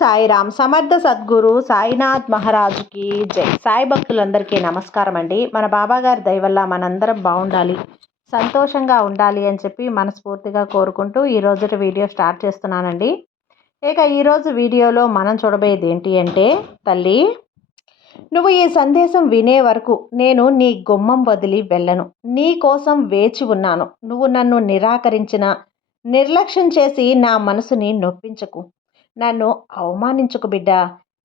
సాయిరామ్. సమర్థ సద్గురు సాయినాథ్ మహారాజుకి జై. సాయి భక్తులందరికీ నమస్కారం అండి. మన బాబా గారి దయ వల్ల మనందరం బాగుండాలి, సంతోషంగా ఉండాలి అని చెప్పి మనస్ఫూర్తిగా కోరుకుంటూ ఈరోజు వీడియో స్టార్ట్ చేస్తున్నానండి. ఇక ఈరోజు వీడియోలో మనం చూడబోయేది ఏంటి అంటే, తల్లి నువ్వు ఈ సందేశం వినే వరకు నేను నీ గుమ్మం వదిలి వెళ్ళను. నీ కోసం వేచి ఉన్నాను. నువ్వు నన్ను నిరాకరించిన, నిర్లక్ష్యం చేసి నా మనసుని నొప్పించకు, నన్ను అవమానించుకు బిడ్డ.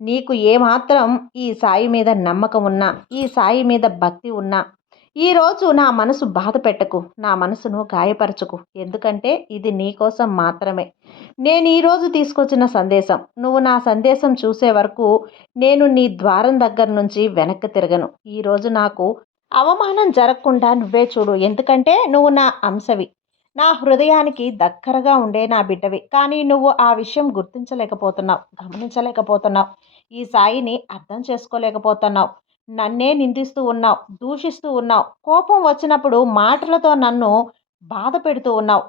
నీకు ఏమాత్రం ఈ సాయి మీద నమ్మకం ఉన్నా, ఈ సాయి మీద భక్తి ఉన్నా, ఈరోజు నా మనసు బాధ పెట్టకు, నా మనసును గాయపరచకు. ఎందుకంటే ఇది నీ కోసం మాత్రమే నేను ఈరోజు తీసుకొచ్చిన సందేశం. నువ్వు నా సందేశం చూసే వరకు నేను నీ ద్వారం దగ్గర నుంచి వెనక్కి తిరగను. ఈరోజు నాకు అవమానం జరగకుండా నువ్వే చూడు. ఎందుకంటే నువ్వు నా అంశవి, నా హృదయానికి దగ్గరగా ఉండే నా బిడ్డవి. కానీ నువ్వు ఆ విషయం గుర్తించలేకపోతున్నావు, గమనించలేకపోతున్నావు, ఈ సాయిని అర్థం చేసుకోలేకపోతున్నావు. నన్నే నిందిస్తూ ఉన్నావు, దూషిస్తూ ఉన్నావు, కోపం వచ్చినప్పుడు మాటలతో నన్ను బాధ పెడుతూ ఉన్నావు.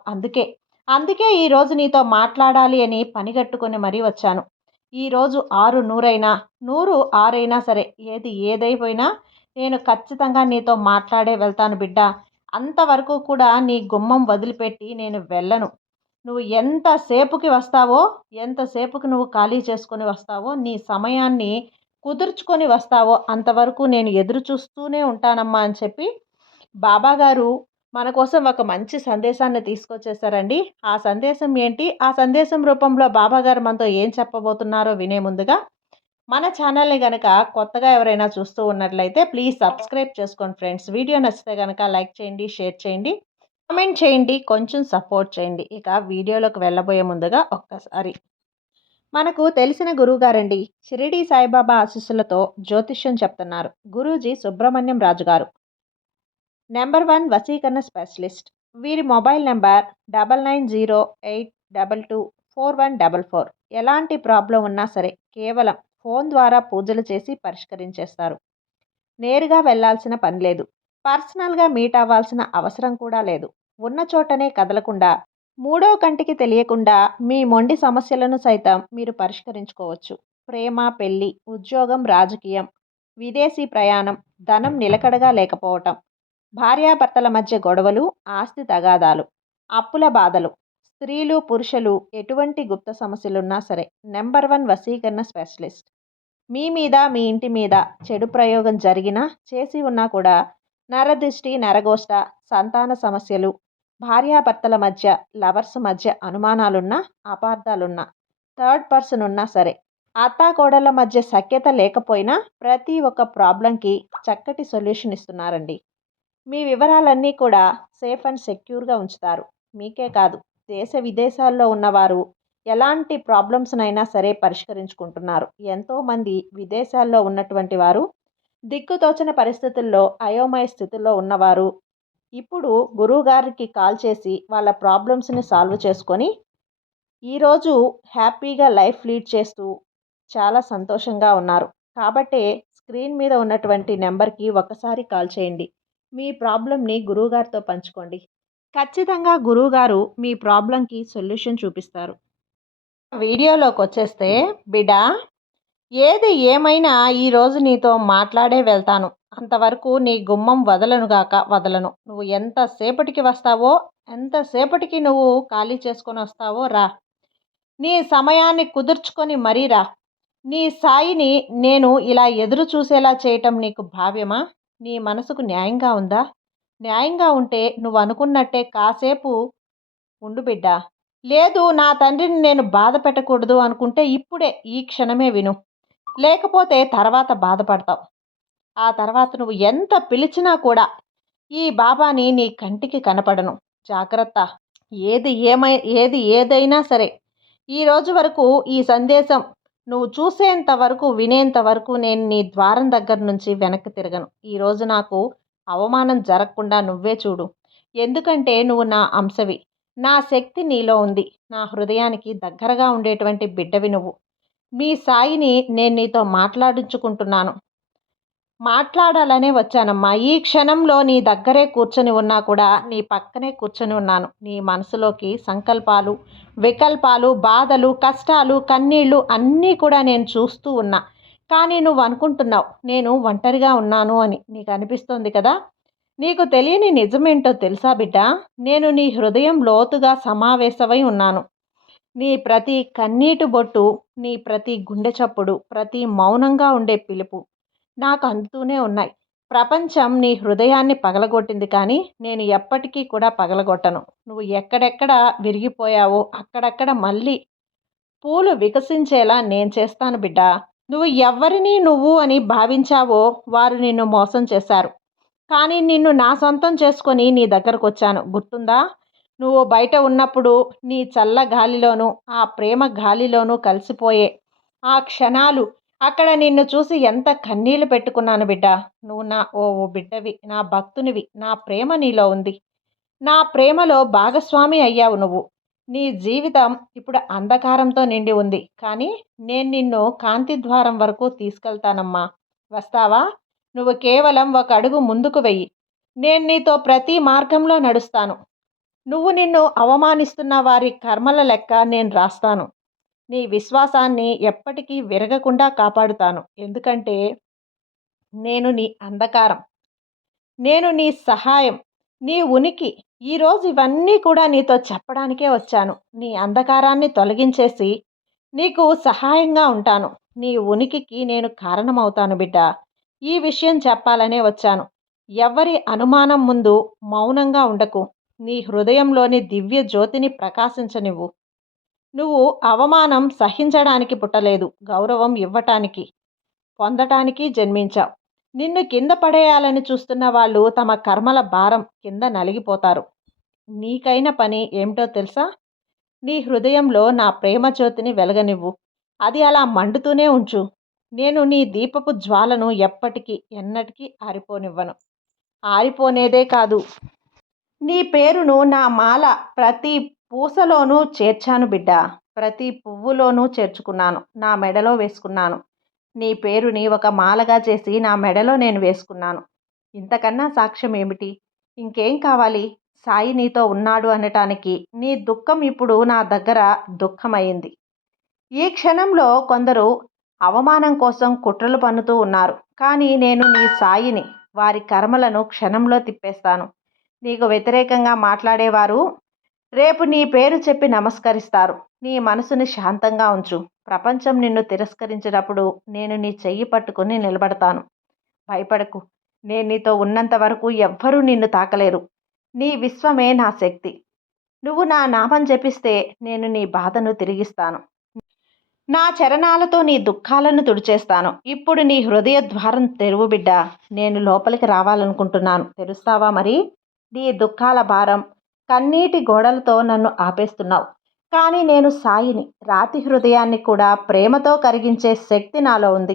అందుకే ఈరోజు నీతో మాట్లాడాలి అని పనిగట్టుకొని మరీ వచ్చాను. ఈరోజు 6 100 6 సరే, ఏదైపోయినా నేను ఖచ్చితంగా నీతో మాట్లాడే వెళ్తాను బిడ్డ. అంతవరకు కూడా నీ గుమ్మం వదిలిపెట్టి నేను వెళ్ళను. నువ్వు ఎంతసేపుకి వస్తావో, ఎంతసేపుకి నువ్వు ఖాళీ చేసుకొని వస్తావో, నీ సమయాన్ని కుదుర్చుకొని వస్తావో అంతవరకు నేను ఎదురు చూస్తూనే ఉంటానమ్మా అని చెప్పి బాబాగారు మన కోసం ఒక మంచి సందేశాన్ని తీసుకొచ్చేసారండి. ఆ సందేశం ఏంటి, ఆ సందేశం రూపంలో బాబాగారు మనతో ఏం చెప్పబోతున్నారో వినే ముందుగా మన ఛానల్ని కనుక కొత్తగా ఎవరైనా చూస్తూ ఉన్నట్లయితే ప్లీజ్ సబ్స్క్రైబ్ చేసుకోండి ఫ్రెండ్స్. వీడియో నచ్చితే కనుక లైక్ చేయండి, షేర్ చేయండి, కామెంట్ చేయండి, కొంచెం సపోర్ట్ చేయండి. ఇక వీడియోలోకి వెళ్ళబోయే ముందుగా ఒక్కసారి మనకు తెలిసిన గురువుగారండి, షిరిడి సాయిబాబా ఆశీస్సులతో జ్యోతిష్యం చెప్తున్నారు గురూజీ సుబ్రహ్మణ్యం రాజు గారు, నెంబర్ 1 వశీకరణ స్పెషలిస్ట్. వీరి మొబైల్ నెంబర్ 9908224144. ఎలాంటి ప్రాబ్లం ఉన్నా సరే కేవలం ఫోన్ ద్వారా పూజలు చేసి పరిష్కరించేస్తారు. నేరుగా వెళ్లాల్సిన పని లేదు, పర్సనల్గా మీట్ అవ్వాల్సిన అవసరం కూడా లేదు. ఉన్న చోటనే కదలకుండా, మూడో కంటికి తెలియకుండా మీ మొండి సమస్యలను సైతం మీరు పరిష్కరించుకోవచ్చు. ప్రేమ, పెళ్లి, ఉద్యోగం, రాజకీయం, విదేశీ ప్రయాణం, ధనం నిలకడగా లేకపోవటం, భార్యాభర్తల మధ్య గొడవలు, ఆస్తి తగాదాలు, అప్పుల బాధలు, స్త్రీలు పురుషులు ఎటువంటి గుప్త సమస్యలున్నా సరే నెంబర్ 1 వశీకరణ స్పెషలిస్ట్. మీ మీద, మీ ఇంటి మీద చెడు ప్రయోగం జరిగినా, చేసి ఉన్నా కూడా, నరదృష్టి, నరగోష్ట, సంతాన సమస్యలు, భార్యాభర్తల మధ్య, లవర్స్ మధ్య అనుమానాలున్నా, అపార్థాలున్నా, థర్డ్ పర్సన్ ఉన్నా సరే, అత్తాకోడళ్ళ మధ్య సఖ్యత లేకపోయినా ప్రతి ఒక్క ప్రాబ్లంకి చక్కటి సొల్యూషన్ ఇస్తున్నారండి. మీ వివరాలన్నీ కూడా సేఫ్ అండ్ సెక్యూర్గా ఉంచుతారు. మీకే కాదు, దేశ విదేశాల్లో ఉన్నవారు ఎలాంటి ప్రాబ్లమ్స్నైనా సరే పరిష్కరించుకుంటున్నారు. ఎంతోమంది విదేశాల్లో ఉన్నటువంటి వారు, దిక్కుతోచని పరిస్థితుల్లో, అయోమయ స్థితిలో ఉన్నవారు ఇప్పుడు గురువుగారికి కాల్ చేసి వాళ్ళ ప్రాబ్లమ్స్ని సాల్వ్ చేసుకొని ఈరోజు హ్యాపీగా లైఫ్ లీడ్ చేస్తూ చాలా సంతోషంగా ఉన్నారు. కాబట్టే స్క్రీన్ మీద ఉన్నటువంటి నెంబర్కి ఒక్కసారి కాల్ చేయండి. మీ ప్రాబ్లంని గురువుగారితో పంచుకోండి. ఖచ్చితంగా గురువుగారు మీ ప్రాబ్లంకి సొల్యూషన్ చూపిస్తారు. వీడియోలోకి వచ్చేస్తే, బిడ్డ ఏది ఏమైనా ఈరోజు నీతో మాట్లాడే వెళ్తాను. అంతవరకు నీ గుమ్మం వదలను. నువ్వు ఎంతసేపటికి వస్తావో, ఎంతసేపటికి నువ్వు ఖాళీ చేసుకొని వస్తావో రా. నీ సమయాన్ని కుదుర్చుకొని మరీ రా. నీ సాయిని నేను ఇలా ఎదురు చూసేలా చేయటం నీకు భావ్యమా? నీ మనసుకు న్యాయంగా ఉందా? న్యాయంగా ఉంటే నువ్వు అనుకున్నట్టే కాసేపు ఉండు బిడ్డ. లేదు, నా తండ్రిని నేను బాధ పెట్టకూడదు అనుకుంటే ఇప్పుడే ఈ క్షణమే విను. లేకపోతే తర్వాత బాధపడతావు. ఆ తర్వాత నువ్వు ఎంత పిలిచినా కూడా ఈ బాబాని నీ కంటికి కనపడను. జాగ్రత్త. ఏదైనా సరే ఈ రోజు వరకు ఈ సందేశం నువ్వు చూసేంత వరకు, వినేంత వరకు నేను నీ ద్వారం దగ్గర నుంచి వెనక్కి తిరగను. ఈరోజు నాకు అవమానం జరగకుండా నువ్వే చూడు. ఎందుకంటే నువ్వు నా అంశవి, నా శక్తి నీలో ఉంది, నా హృదయానికి దగ్గరగా ఉండేటువంటి బిడ్డవి నువ్వు. మీ సాయిని నేను నీతో మాట్లాడించుకుంటున్నాను. మాట్లాడాలనే వచ్చానమ్మా. ఈ క్షణంలో నీ దగ్గరే కూర్చొని ఉన్నా కూడా, నీ పక్కనే కూర్చొని ఉన్నాను. నీ మనసులోకి సంకల్పాలు, వికల్పాలు, బాధలు, కష్టాలు, కన్నీళ్ళు అన్నీ కూడా నేను చూస్తూ ఉన్నా. కానీ నువ్వు అనుకుంటున్నావు, నేను ఒంటరిగా ఉన్నాను అని. నీకు అనిపిస్తోంది కదా! నీకు తెలియని నిజమేంటో తెలుసా బిడ్డా? నేను నీ హృదయం లోతుగా సమావేశమై ఉన్నాను. నీ ప్రతి కన్నీటి బొట్టు, నీ ప్రతి గుండె చప్పుడు, ప్రతి మౌనంగా ఉండే పిలుపు నాకు అందుతూనే ఉన్నాయి. ప్రపంచం నీ హృదయాన్ని పగలగొట్టింది కానీ, నేను ఎప్పటికీ కూడా పగలగొట్టను. నువ్వు ఎక్కడెక్కడ విరిగిపోయావో అక్కడక్కడ మళ్ళీ పూలు వికసించేలా నేను చేస్తాను బిడ్డా. నువ్వు ఎవ్వరిని నువ్వు అని భావించావో వారు నిన్ను మోసం చేశారు. కానీ నిన్ను నా సొంతం చేసుకొని నీ దగ్గరకొచ్చాను. గుర్తుందా? నువ్వు బయట ఉన్నప్పుడు నీ చల్ల గాలిలోనూ, ఆ ప్రేమ గాలిలోనూ కలిసిపోయే ఆ క్షణాలు, అక్కడ నిన్ను చూసి ఎంత కన్నీళ్లు పెట్టుకున్నాను బిడ్డా. నువ్వు నా ఓ బిడ్డవి, నా భక్తునివి, నా ప్రేమ నీలో ఉంది. నా ప్రేమలో భాగస్వామి అయ్యావు నువ్వు. నీ జీవితం ఇప్పుడు అంధకారంతో నిండి ఉంది. కానీ నేను నిన్ను కాంతి ద్వారం వరకు తీసుకెళ్తానమ్మా. వస్తావా? నువ్వు కేవలం ఒక అడుగు ముందుకు వెయ్యి. నేను నీతో ప్రతి మార్గంలో నడుస్తాను. నువ్వు నిన్ను అవమానిస్తున్న వారి కర్మల లెక్క నేను రాస్తాను. నీ విశ్వాసాన్ని ఎప్పటికీ విరగకుండా కాపాడుతాను. ఎందుకంటే నేను నీ అంధకారం. నేను నీ సహాయం, నీ ఉనికి. ఈరోజు ఇవన్నీ కూడా నీతో చెప్పడానికే వచ్చాను. నీ అంధకారాన్ని తొలగించేసి నీకు సహాయంగా ఉంటాను. నీ ఉనికికి నేను కారణమవుతాను బిడ్డ. ఈ విషయం చెప్పాలనే వచ్చాను. ఎవరి అనుమానం ముందు మౌనంగా ఉండకు. నీ హృదయంలోని దివ్య జ్యోతిని ప్రకాశించనివ్వు. నువ్వు అవమానం సహించడానికి పుట్టలేదు, గౌరవం ఇవ్వటానికి, పొందటానికి జన్మించావు. నిన్ను కింద పడేయాలని చూస్తున్న వాళ్ళు తమ కర్మల భారం కింద నలిగిపోతారు. నీకైన పని ఏమిటో తెలుసా? నీ హృదయంలో నా ప్రేమ జ్యోతిని వెలగనివ్వు. అది అలా మండుతూనే ఉంచు. నేను నీ దీపపు జ్వాలను ఎప్పటికీ ఎన్నటికీ ఆరిపోనివ్వను. ఆరిపోనేదే కాదు, నీ పేరును నా మాల ప్రతి పూసలోనూ చేర్చాను బిడ్డ. ప్రతి పువ్వులోనూ చేర్చుకున్నాను, నా మెడలో వేసుకున్నాను. నీ పేరుని ఒక మాలగా చేసి నా మెడలో నేను వేసుకున్నాను. ఇంతకన్నా సాక్ష్యం ఏమిటి? ఇంకేం కావాలి? సాయి నీతో ఉన్నాడు అనటానికి నీ దుఃఖం ఇప్పుడు నా దగ్గర దుఃఖమైంది. ఈ క్షణంలో కొందరు అవమానం కోసం కుట్రలు పన్నుతూ ఉన్నారు. కానీ నేను నీ సాయిని. వారి కర్మలను క్షణంలో తిప్పేస్తాను. నీకు వ్యతిరేకంగా మాట్లాడేవారు రేపు నీ పేరు చెప్పి నమస్కరిస్తారు. నీ మనసుని శాంతంగా ఉంచు. ప్రపంచం నిన్ను తిరస్కరించినప్పుడు నేను నీ చెయ్యి పట్టుకుని నిలబడతాను. భయపడకు. నేను నీతో ఉన్నంత వరకు ఎవ్వరూ నిన్ను తాకలేరు. నీ విశ్వమే నా శక్తి. నువ్వు నా నామం జపిస్తే నేను నీ బాధను తిరిగిస్తాను. నా చరణాలతో నీ దుఃఖాలను తుడిచేస్తాను. ఇప్పుడు నీ హృదయ ద్వారం తెరువు బిడ్డ. నేను లోపలికి రావాలనుకుంటున్నాను. తెరుస్తావా మరి? నీ దుఃఖాల భారం, కన్నీటి గోడలతో నన్ను ఆపేస్తున్నావు. కానీ నేను సాయిని. రాతి హృదయాన్ని కూడా ప్రేమతో కరిగించే శక్తి నాలో ఉంది.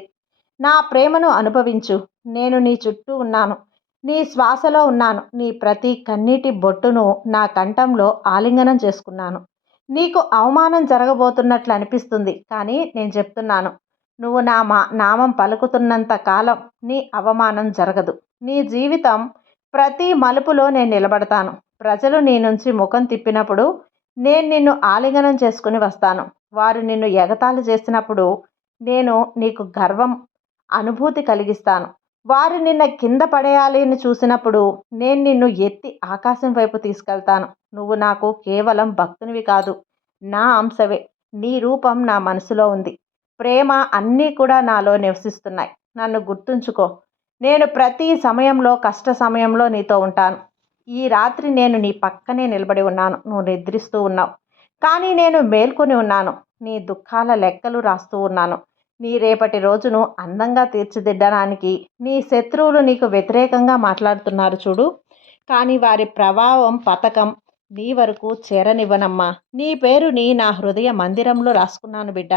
నా ప్రేమను అనుభవించు. నేను నీ చుట్టూ ఉన్నాను. నీ శ్వాసలో ఉన్నాను. నీ ప్రతి కన్నీటి బొట్టును నా కంఠంలో ఆలింగనం చేసుకున్నాను. నీకు అవమానం జరగబోతున్నట్లు అనిపిస్తుంది. కానీ నేను చెప్తున్నాను, నువ్వు నా నామం పలుకుతున్నంత కాలం నీ అవమానం జరగదు. నీ జీవితం ప్రతి మలుపులో నేను నిలబడతాను. ప్రజలు నీ నుంచి ముఖం తిప్పినప్పుడు నేను నిన్ను ఆలింగనం చేసుకుని వస్తాను. వారు నిన్ను ఎగతాళి చేసినప్పుడు నేను నీకు గర్వం అనుభూతి కలిగిస్తాను. వారు నిన్న కింద పడేయాలి అని చూసినప్పుడు నేను నిన్ను ఎత్తి ఆకాశం వైపు తీసుకెళ్తాను. నువ్వు నాకు కేవలం భక్తునివి కాదు, నా అంశవే. నీ రూపం నా మనసులో ఉంది. ప్రేమ అన్నీ కూడా నాలో నివసిస్తున్నాయి. నన్ను గుర్తుంచుకో. నేను ప్రతి సమయంలో, కష్ట సమయంలో నీతో ఉంటాను. ఈ రాత్రి నేను నీ పక్కనే నిలబడి ఉన్నాను. నువ్వు నిద్రిస్తూ ఉన్నావు, కానీ నేను మేల్కొని ఉన్నాను. నీ దుఃఖాల లెక్కలు రాస్తూ ఉన్నాను. నీ రేపటి రోజును అందంగా తీర్చిదిద్దడానికి నీ శత్రువులు నీకు వ్యతిరేకంగా మాట్లాడుతున్నారు చూడు. కానీ వారి ప్రభావం, పథకం నీ వరకు చేరనివ్వనమ్మా. నీ పేరుని నా హృదయ మందిరంలో రాసుకున్నాను బిడ్డ.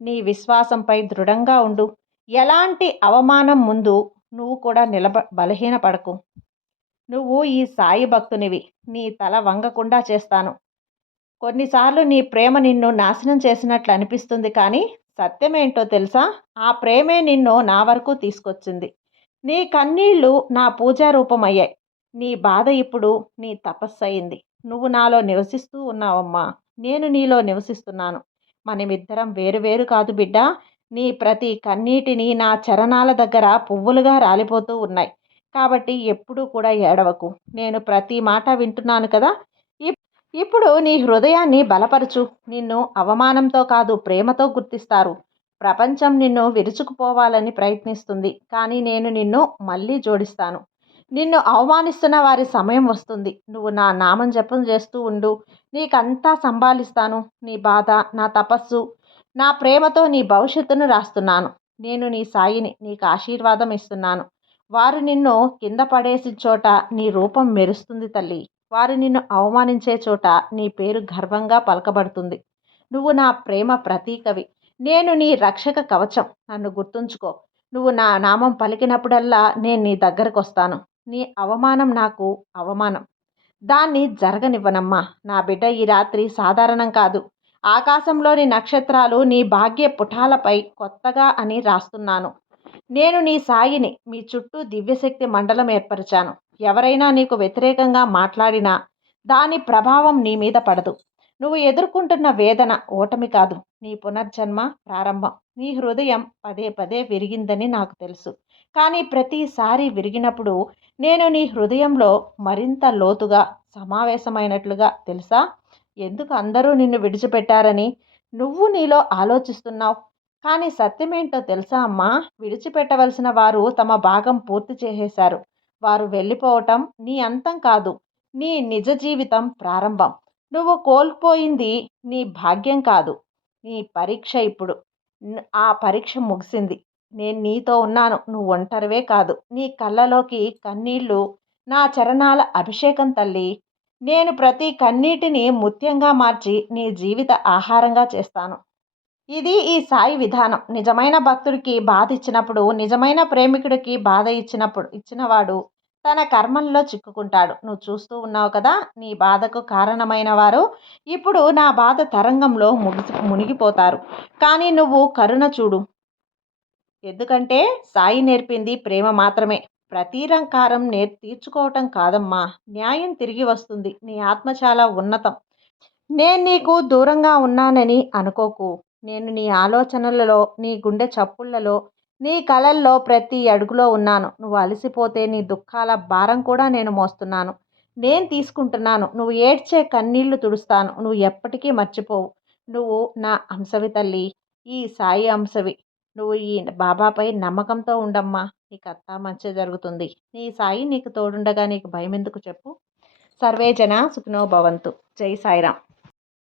నీ విశ్వాసంపై దృఢంగా ఉండు. ఎలాంటి అవమానం ముందు నువ్వు కూడా బలహీనపడకు. నువ్వు ఈ సాయి భక్తునివి. నీ తల వంగకుండా చేస్తాను. కొన్నిసార్లు నీ ప్రేమ నిన్ను నాశనం చేసినట్లు అనిపిస్తుంది, కానీ సత్యమేంటో తెలుసా? ఆ ప్రేమే నిన్ను నా వరకు తీసుకొచ్చింది. నీ కన్నీళ్ళు నా పూజా రూపమయ్యాయి. నీ బాధ ఇప్పుడు నీ తపస్సయింది. నువ్వు నాలో నివసిస్తూ ఉన్నావమ్మా. నేను నీలో నివసిస్తున్నాను. మనమిద్దరం వేరు వేరు కాదు బిడ్డా. నీ ప్రతి కన్నీటిని నా చరణాల దగ్గర పువ్వులుగా రాలిపోతూ ఉన్నాయి. కాబట్టి ఎప్పుడూ కూడా ఏడవకు. నేను ప్రతి మాట వింటున్నాను కదా! ఇప్ ఇప్పుడు నీ హృదయాన్ని బలపరచు. నిన్ను అవమానంతో కాదు ప్రేమతో గుర్తిస్తారు. ప్రపంచం నిన్ను విరుచుకుపోవాలని ప్రయత్నిస్తుంది. కానీ నేను నిన్ను మళ్ళీ జోడిస్తాను. నిన్ను అవమానిస్తున్న వారి సమయం వస్తుంది. నువ్వు నా నామం జపం చేస్తూ ఉండు. నీకంతా సంభాళిస్తాను. నీ బాధ నా తపస్సు, నా ప్రేమతో నీ భవిష్యత్తును రాస్తున్నాను. నేను నీ సాయిని. నీకు ఆశీర్వాదం ఇస్తున్నాను. వారు నిన్ను కింద పడేసిన చోట నీ రూపం మెరుస్తుంది తల్లి. వారు నిన్ను అవమానించే చోట నీ పేరు గర్వంగా పలకబడుతుంది. నువ్వు నా ప్రేమ ప్రతీకవి. నేను నీ రక్షక కవచం. నన్ను గుర్తుంచుకో. నువ్వు నా నామం పలికినప్పుడల్లా నేను నీ దగ్గరకొస్తాను. నీ అవమానం నాకు అవమానం. దాన్ని జరగనివ్వనమ్మా. నా బిడ్డ ఈ రాత్రి సాధారణం కాదు. ఆకాశంలోని నక్షత్రాలు నీ భాగ్య పుటాలపై కొత్తగా అని రాస్తున్నాను. నేను నీ సాయిని. మీ చుట్టూ దివ్యశక్తి మండలం ఏర్పరిచాను. ఎవరైనా నీకు వ్యతిరేకంగా మాట్లాడినా దాని ప్రభావం నీ మీద పడదు. నువ్వు ఎదుర్కొంటున్న వేదన ఓటమి కాదు, నీ పునర్జన్మ ప్రారంభం. నీ హృదయం పదే పదే విరిగిందని నాకు తెలుసు. కానీ ప్రతిసారి విరిగినప్పుడు నేను నీ హృదయంలో మరింత లోతుగా సమావేశమైనట్లుగా తెలుసా? ఎందుకు అందరూ నిన్ను విడిచిపెట్టారని నువ్వు నీలో ఆలోచిస్తున్నావు. కానీ సత్యమేంటో తెలుసా అమ్మా? విడిచిపెట్టవలసిన వారు తమ భాగం పూర్తి చేసేశారు. వారు వెళ్ళిపోవటం నీ అంతం కాదు, నీ నిజ జీవితం ప్రారంభం. నువ్వు కోల్పోయింది నీ భాగ్యం కాదు, నీ పరీక్ష ఇప్పుడు. ఆ పరీక్ష ముగిసింది. నేను నీతో ఉన్నాను. నువ్వు ఒంటరివే కాదు. నీ కళ్ళలోకి కన్నీళ్ళు నా చరణాల అభిషేకం తల్లి. నేను ప్రతి కన్నీటిని ముత్యంగా మార్చి నీ జీవిత ఆహారంగా చేస్తాను. ఇది ఈ సాయి విధానం. నిజమైన భక్తుడికి బాధ ఇచ్చినప్పుడు, నిజమైన ప్రేమికుడికి బాధ ఇచ్చినవాడు తన కర్మల్లో చిక్కుకుంటాడు. నువ్వు చూస్తూ ఉన్నావు కదా! నీ బాధకు కారణమైన వారు ఇప్పుడు నా బాధ తరంగంలో మునిగిపోతారు. కానీ నువ్వు కరుణ చూడు. ఎందుకంటే సాయి నేర్పింది ప్రేమ మాత్రమే. ప్రతీరంకారం తీర్చుకోవటం కాదమ్మా. న్యాయం తిరిగి వస్తుంది. నీ ఆత్మ చాలా ఉన్నతం. నేను నీకు దూరంగా ఉన్నానని అనుకోకు. నేను నీ ఆలోచనలలో, నీ గుండె చప్పుళ్లలో, నీ కలల్లో ప్రతి అడుగులో ఉన్నాను. నువ్వు అలసిపోతే నీ దుఃఖాల భారం కూడా నేను మోస్తున్నాను. నేను తీసుకుంటున్నాను. నువ్వు ఏడ్చే కన్నీళ్లు తుడుస్తాను. నువ్వు ఎప్పటికీ మర్చిపోవు. నువ్వు నా అంశవి తల్లి. ఈ సాయి అంశవి. నువ్వు ఈ బాబాపై నమ్మకంతో ఉండమ్మా. నీకంతా మంచి జరుగుతుంది. నీ సాయి నీకు తోడుండగా నీకు భయం ఎందుకు చెప్పు? సర్వే జన సుఖినో భవంతు. జై సాయిరాం.